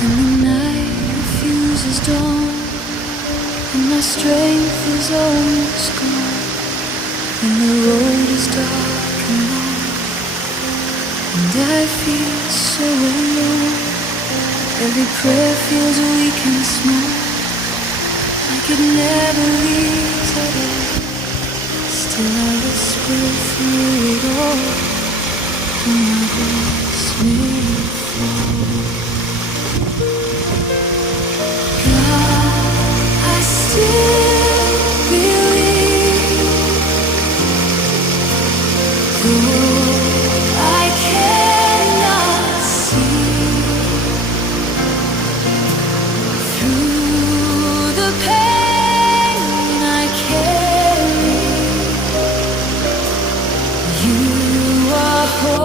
When the night refuses dawn and my strength is almost gone, when the road is dark and long and I feel so alone, every prayer feels weak and small, like it never leaves at all. Still I whisper through it all, and my voice